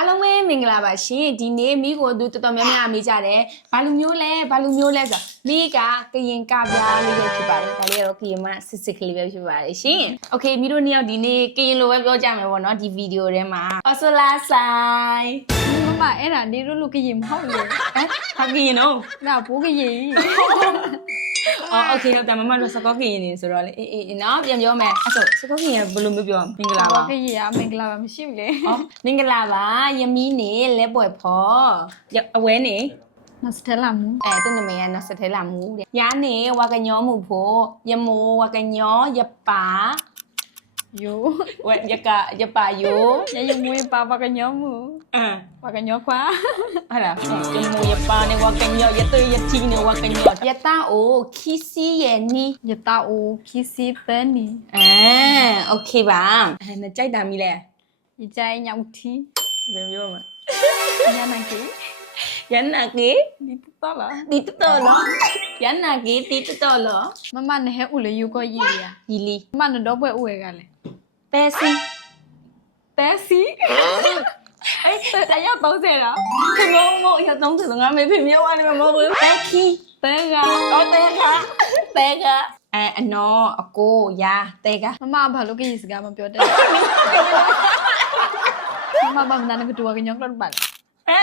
အားလုံးပဲမင်္ဂလာပါရှင်ဒီနေ့မိကိုသူတော်တော်များများမေးကြတယ်ဘာလူမျိုးလဲဆိုမိကကရင်ကပြားလေးပဲဖြစ်ပါတယ်ဒါလေးကတော့ကရင်မစစ်စစ်ကလေးပဲဖြစ်ပါတယ်ရှင်โอเคမိတို့နှစ်ယောက်ဒီနေ့ကရင်လိုပဲပြောကြမယ်ပေါ့နော်ဒီဗီဒီယိုထဲမှာအဆလာဆိုင် မအဲ့ဒါနေတို့လူကရင်မဟုတ်လေ ဟာကရင်နော် ဒါဘိုးကရင် အော်โอเคတော့တမမတို့စကောကရင်နေဆိုတော့လေအေးနော်ပြန်ပြောမယ်အဲ့ဆိုစကောကရင်ဘယ်လိုမျိုးပြောမင်္ဂလာပါ ကရင်မင်္ဂလာပါမရှိဘူးလေ อ๋อမင်္ဂလာပါယမီးနေလဲပွဲဖော်အဝဲနေ နော်စတလာမူ သူ့နာမည်ကနော်စထဲလာမူတဲ့ညာနေဝါကညောမှုဖို့ယမိုးဝါကညောယပါ ယို ဝက်ယပါယို ရယမွေးပါပါကညောမူပါကညောခွာ ဟာလားယမိုးယပါနေဝါကညောယတေယတီနေဝါကညောယတာအိုခီစီရဲ့နီ ယတာအိုခီစီပန်နီ โอเคပါနဲ့ကြိုက်တာမီလဲ ဒီချိုင်းညောင်တီ ဘယ်ပြောမလဲ ညနာကေ ယန္နာကေ ဒီတော့လား တီတတော်နော်ယန္နာကေတီတတော်လော မမနဲ့ဟဲဦးလေယူကိုရေးရ ဒီလီ မနဲ့တော့ပွဲဦးရကလေ ပဲစီ တဲစီအဲ့တရားပေါင်းစေတာ မမရတော့သူငါမေဖေမြောင်းနေမှာမဟုတ်ဘူးပဲခီ တဲက တော့တဲကအနော်အကိုရာတဲက မမဘာလို့ကရင်စကားမပြောတဲ့မမဘာနာကတူကညောကလတ်ပါ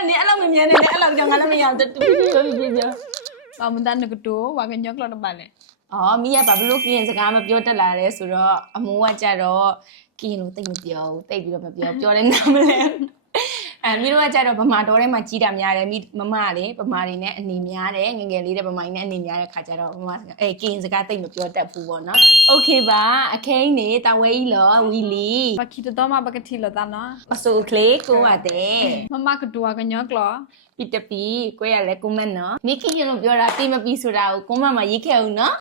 နေအဲ့လိုမမြင်နေနဲ့အဲ့လိုကြောင့်ငါလည်းမရတူပြော ဘာမတန်ကတူဝါကညောကလတ်ပါလေ အော်မိရဘာဘလို့ကရင်စကားမပြောတတ်လာလဲဆိုတော့အမိုးကကြတော့ကရင်လို့တိတ်မပြောဘူးတိတ်ပြီးတော့မပြောတယ်နားမလဲမိတို့ကကြတော့ဗမာတော်ထဲမှာကြီးတာများတယ်မိမမလေဗမာတွေနဲ့အနေများတယ်ငငယ်လေးတဲ့ဗမာတွေနဲ့အနေများတဲ့ခါကျတော့ဗမာကကရင်စကားတိတ်မပြောတတ်ဘူးပေါ့နော်โอเคပါအခင်းနေတာဝဲကြီးလောဝီလီ ဘာခီတော့မဘကတိလတာနော် အစိုးကလေးကိုရတဲ့ မမကတူကညောကလ ပီတပီကိုရလဲကွန်မန့်နော်မိခင်ရလို့ပြောတာပြီးမပြီးဆိုတာကိုကွန်မန့်မှာရေးခဲ့အောင်နော်